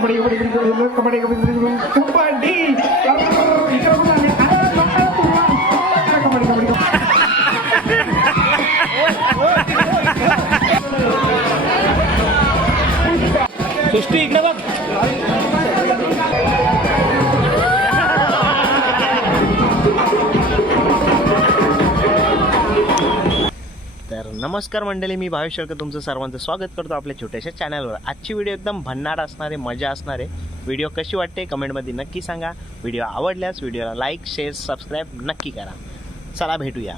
कबड्डी कबड्डी कबड्डी कबड्डी कबड्डी सृष्टी इकडे बघ. तर नमस्कार मंडळी, मी भावेश शेळकर तुमचं सर्वांचं स्वागत करतो आपल्या छोट्याशा चॅनलवर. आजची व्हिडिओ एकदम भन्नाट असणार आहे, मजा असणार आहे. व्हिडिओ कशी वाटते कमेंटमध्ये नक्की सांगा. व्हिडिओ आवडल्यास व्हिडिओला लाईक शेअर सबस्क्राईब नक्की करा. चला भेटूया.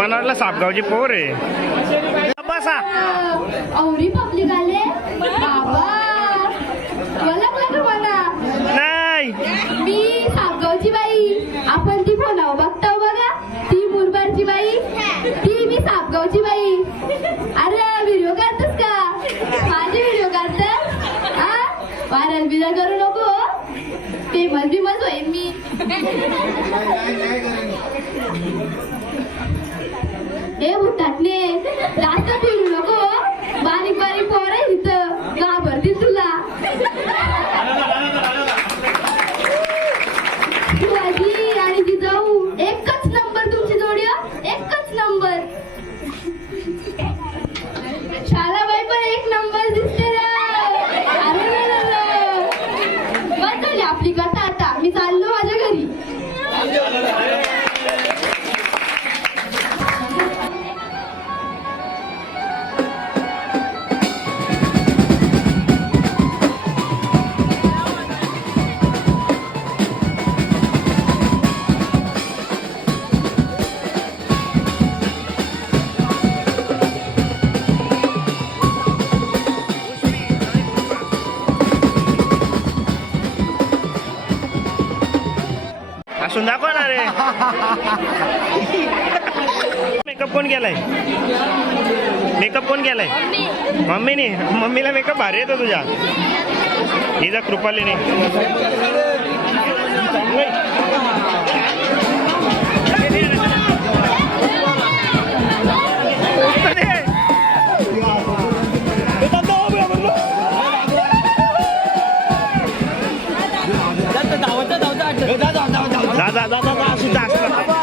मनाला सापगावची पोर आहे. बसा औरी पब्लिक आले बाबा. ओळखलं का मला? नाही. मी सापगावची बाई. आपण ती फोनावर बघताव बघा, ती मुरबाडची बाई, ती मी सापगावची बाई. अरे व्हिडिओ काढतोस का? माझे व्हिडिओ काढतोस? हा, वारल बिरा करू नको, फेमस बिमस होईन मी. हे उठाटणे जास्त फिरू नको, बारीक बारीक पोर आहे इथं, घाबरतील तुला. शिवाजी आणि जिजाऊ एकच नंबर तुमची जोडी, एकच नंबर. शालाबाई पण एक नंबर दिसते रे. अरे बस झाली आपली कथा. आता मी चाललो माझ्या घरी. हसून दाखव ना रे. मेकअप कोण केलाय? मेकअप कोण केलाय? मम्मीने. मम्मीला मेकअप भारी येतो तुझ्या. हिचा कृपालीने.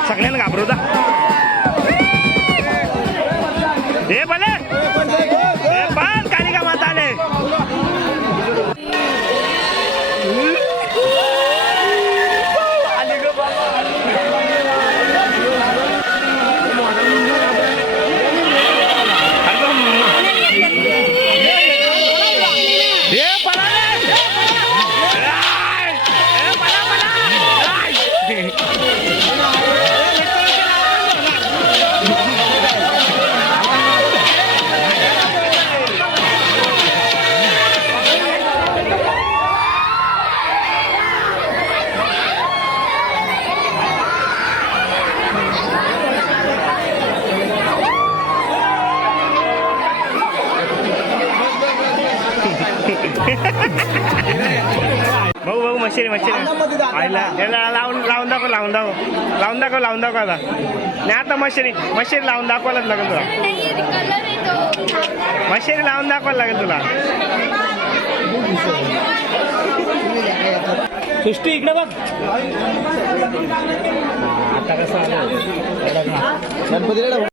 सगळ्यांना घाबरवता. हे भले हे पण कालिका माता आले. भाऊ भाऊ मशेरी आईला लावून लावून दाखव लावून दाखव लावून दाखव लावून दाखव आता नाही आता मशेरी लावून दाखवायलाच लागेल तुला. मशेरी लावून दाखवायला लागेल तुला. सृष्टी इकडे बघ. आता कसं आलं गणपतीला.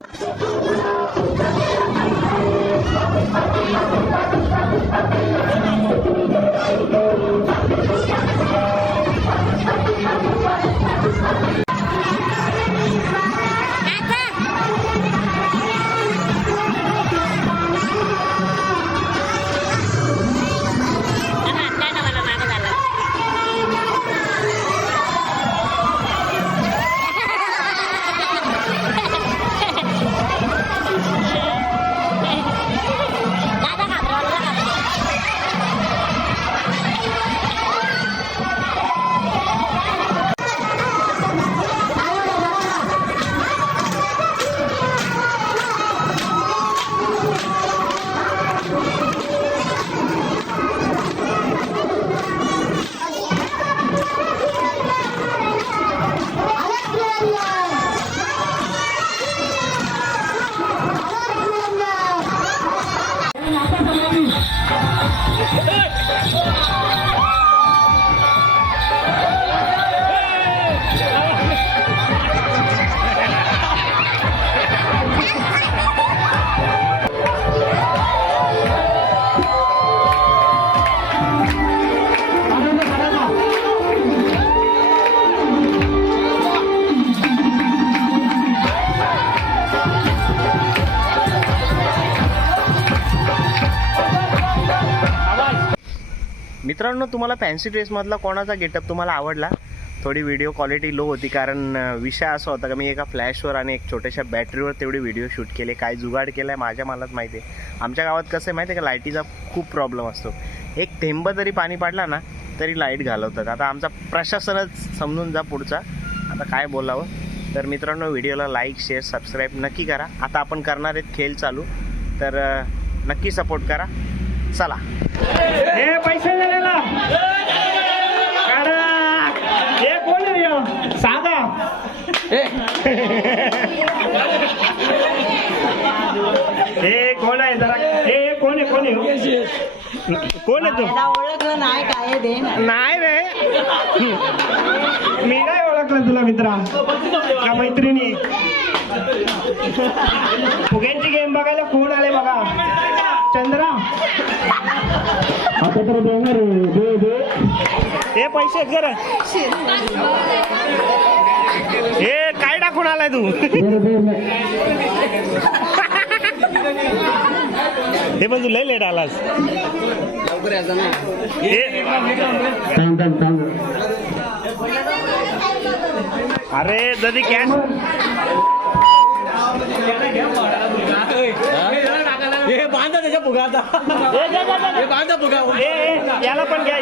मित्रांनो, तुम्हाला फॅन्सी ड्रेसमधला कोणाचा गेटअप तुम्हाला आवडला? थोडी व्हिडिओ क्वालिटी लो होती कारण विषय असा होता का मी एका फ्लॅशवर आणि एक छोट्याशा बॅटरीवर तेवढे व्हिडिओ शूट केले. काय जुगाड केला आहे माझ्या मलाच माहिती आहे. आमच्या गावात कसं आहे माहिती आहे का, लाईटीचा खूप प्रॉब्लेम असतो. एक थेंब जरी पाणी पडला ना तरी लाईट घालवतात. आता आमचा प्रशासनच समजून जा पुढचा. आता काय बोलावं. तर मित्रांनो, व्हिडिओला लाईक शेअर सबस्क्राईब नक्की करा. आता आपण करणार आहेत खेळ चालू, तर नक्की सपोर्ट करा. चला. हे पैसे झालेला हे कोण रे साधा. हे कोण आहे जरा. हे कोण आहे कोण आहे कोण आहे तू? ओळखलं नाही काय दे नाही रे, मी नाही ओळखलं तुला मित्रा का मैत्रिणी. फुग्यांची गेम बघायला कोण आले बघा. चंद्रा आता तर हे पैसे कर. हे काय टाकून आलाय तू? हे पण तू लय लेट आलास. अरे जरी कॅश बांधा त्याच्या फुगाचा बांधा फुगा याला पण घ्या.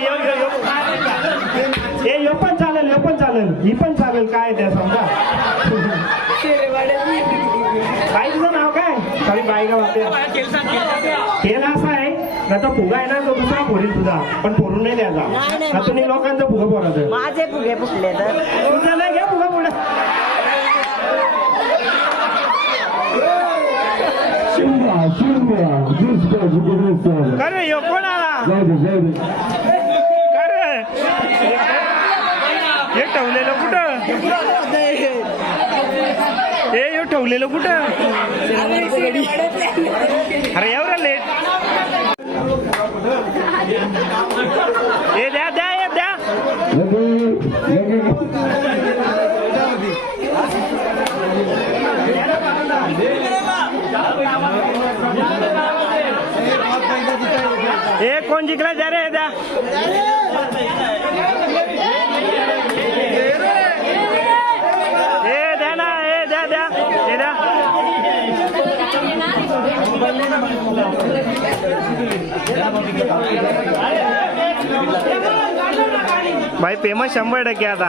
हे पण चालेल, ही पण चालेल. काय त्या समजा सॉरी बाई का म्हणते खेळ असा आहे ना तो फुगा आहे ना तो दुसरा फोडील तुझा पण फोडून नाही द्यायचा ना तुम्ही लोकांचं फुगा फोडायचं माझे फुगे फुटले तर तुझं नाही घ्या फुगा फोडा अरे यो कोण आला अरे हे ठेवलेलं कुठं हे यो ठेवलेलं कुठं अरे एवढं लेट हे द्या द्या हे द्या हे कोण जिंकला द्या रे द्या हे द्या ना हे द्या द्या हे द्या भाई फेमस 100% आता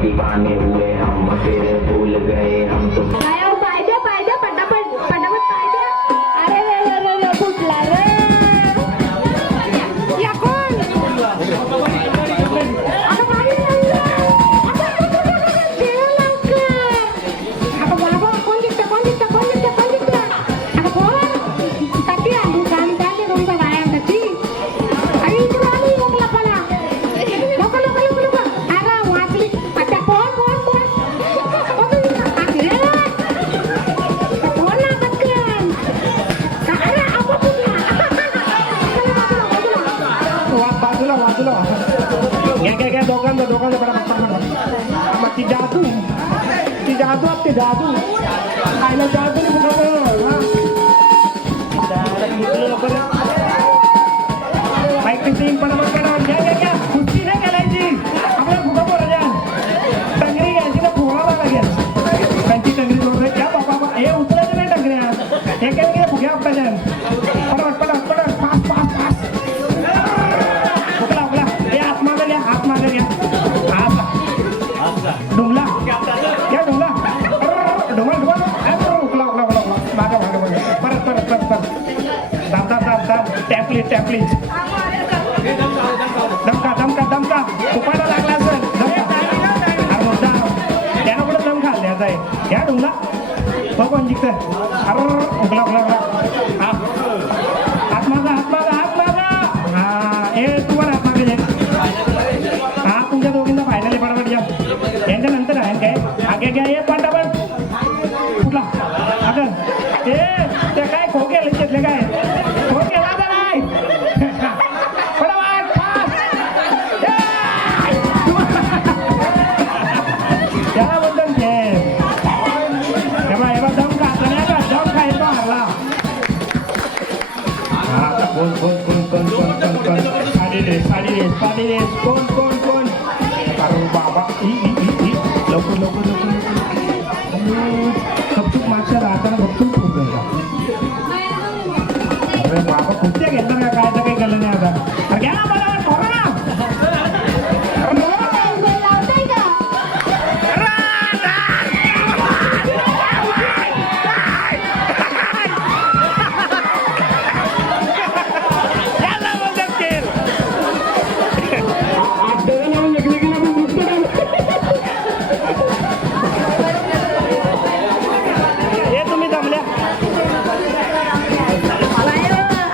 दीवाने हुए हम तेरे भूल गए हम तो पाहिजे पाहिजे पटापट पटापट पाहिजे अरे रे रे रे रे फुटला रे या कोण आता पाणी आता बाबा कोण जिंकतं कोण जिंकतं कोण जिंकतं कोण जिंकतं आता कोण कधी आली गाणी चालली तुमच्या बायांची आणि इकडे आली लोकला पळा लोक लोक लोक लोक अरे वाचली आता कोण कोण कोण बाजूला बाजूला घ्या घ्या घ्या दोघांना दोघांना मग ती जादू ती जादू आयला जादू टीम पडापट घ्या घ्या घ्या कुस्ती नाही खेळायची आपल्याला फुगा बोलायच्या टंगरी घ्यायची तर फुगावा लागेल त्यांची टंगरी जोड घ्या बाबा हे उचलायचं नाही टंगऱ्या हे काय घ्या फुग्या आपल्याच्या पडा पडा पडा फास्ट फास्ट फास्ट उकला उकला हे हात मागे घ्या हात मागे घ्या हात डुंगला घ्या डुंगला डुंगल डुंगल उकला उकला उकला मागे मागे मागे परत परत परत परत दाब दाब दाब दाब टॅपली टॅपली दमका दमका दमका उपायला लागला असेल अरे मुद्दा त्यानं कुठं दम खाल द्यायचा आहे घ्या डुंगला तो कोण जिंकत अरे उकला उकला उकला हा हात माझा हात माझा हात माझा हा हे तुम्हाला हात मागे हा तुमच्या दोघींना फायनली बरोबर घ्या यांच्या नंतर आहे काय आगे घ्या हे पाठापट कुठला अगं ते काय खो केले त्यातले काय खो केला का नाही त्याबद्दल ते दम खायचा नाही का दम खायचा हरला हा कोण कोण कोण कोण कोण कोण कोण साडी रेस कोण कोण कोण अरे बाबा लवकर लवकर लवकर कपचूक मागच्या राहताना भरपूर खूप घ्यायचा अरे बाबा कुठच्या घेतलं ना काय तर काही केलं नाही आता अरे घ्या ना मला थोडा ना लावताय का हे तुम्ही जमल्या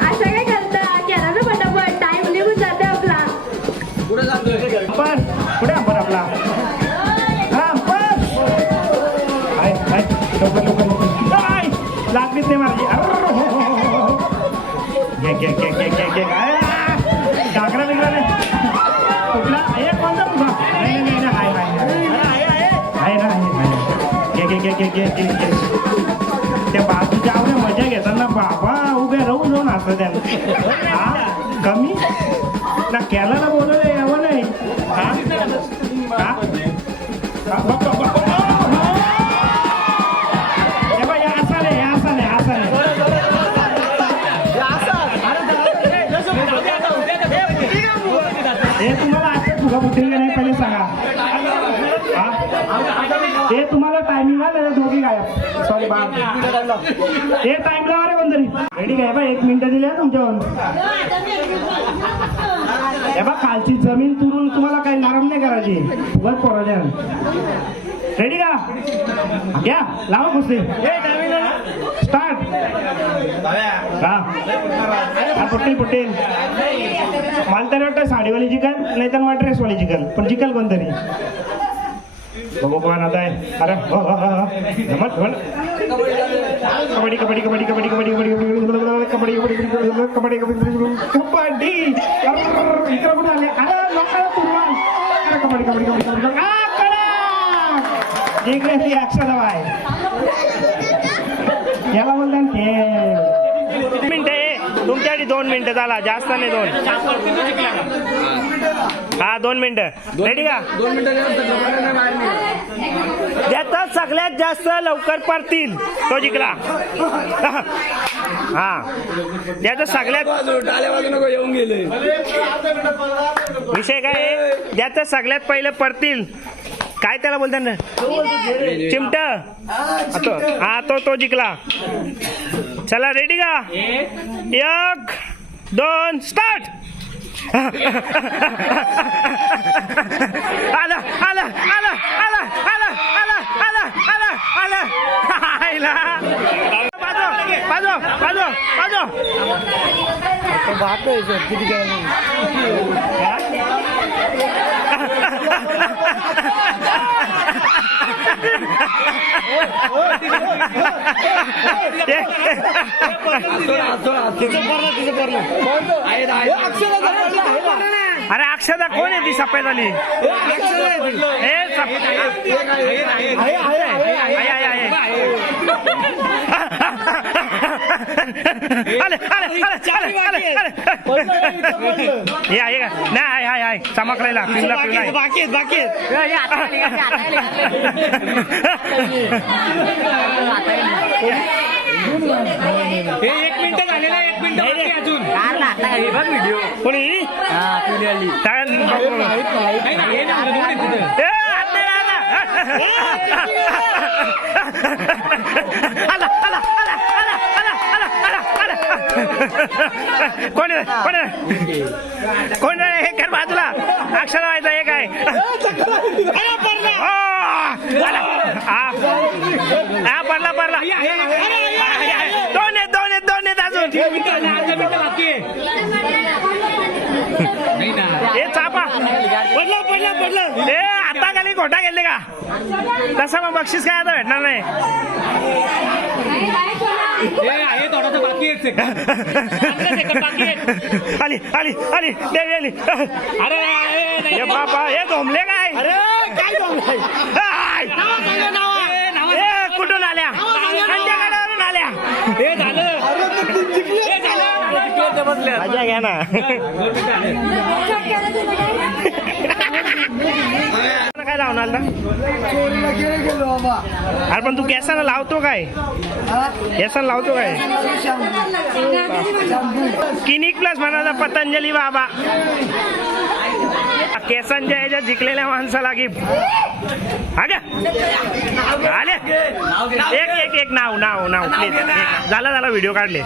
असं काय करता केला पटापट टाइम निघून जाते आपला पण पुढे आपण आपला हा पण हाय हाय लवकर लवकर लवकर हाय लागलीच नाही माझी घे घे घे घे घे घे काय डागरा बिगरा नाही कुठला हे कोणता फुगा नाही नाही नाही हाय हाय हाय ना घे घे घे घे घे घे घे त्या बाजूच्या आवड्या मजा घेताना बाबा उभे राहून जाऊन असं त्यानं हा कमी ना केला ना बोलवलं यावं नाही हा हा दोघं फुटेल की नाही पहिले सांगा. हा? ते तुम्हाला टायमिंग आहे दोघी गायब. सॉरी बा हे टाइम लावा रे कोणतरी. रेडी काय बा 1 मिनिट दिली आहे तुमच्यावर. हे बा खालची जमीन तुरून तुम्हाला काही नरम नाही करायची. उगाच पोराच्या. रेडी का घ्या लावा कुस्ती स्टार्ट. हा फुटेल फुटेल. मला तरी वाटतं साडीवाली चिकन नाही तर मला ड्रेसवाली चिकन पण चिकन कोणतरी बघू कोण आता आहे. अरे हो हो हो जमत कबड्डी कबड्डी कबड्डी कबड्डी कबड्डी कबड्डी कबड्डी कबड्डी कबड्डी कबड्डी इकडे कुठे आले. अरे लोकांना पूर्वान. अरे कबड्डी कबड्डी कबड्डी कबड्डी जिंकण्याची अक्षर आहे याला बोलतात खेळ. मिनिटं तुमच्यासाठी 2 मिनिटं झाला जास्त नाही 2. हा 2 मिनिटं रेडी का. 2 मिनिटं ज्याचा सगळ्यात जास्त लवकर परतील तो जिंकला. हा ज्याचा सगळ्यात टाळ्या वाजू नको येऊन गेले. विषय काय आहे ज्याचं सगळ्यात पहिले परतील काय त्याला बोलतात ना चिमट. हा तो जिंकला. चला रेडी का 1 2 स्टार्ट. आला आला आला आला आला आला आला आला आला बाजू बाजू बाजू बाजू किती अरे अक्षदा कोण आहे ती सफेद आली. नाही चमकलेला बाकी बाकी एक मिनिट झालेला 1 मिनिट अजून व्हिडिओ कोणी कोण कोण हे कर बाजूला अक्षर व्हायचं हे काय. हा पडला पडला 2 आहेत अजून. हे चापा पडलं हे आता खाली खोटा गेले का तसं मग बक्षीस काय आता भेटणार नाही. आली आली आली आली. अरे बाबा हे झोंबले काय. अरे काय कुठून आल्या गडावरून आल्या. हे झालं मजा घ्या ना. काय लावणार अरे पण तू केसाला लावतो काय. केसाला लावतो काय. क्लिनिक प्लस म्हणाला पतंजली बाबा. केसांच्या ह्याच्यात जिंकलेल्या माणसाला गिफ्ट. आले एक नाव प्लीज. झाला व्हिडिओ काढले.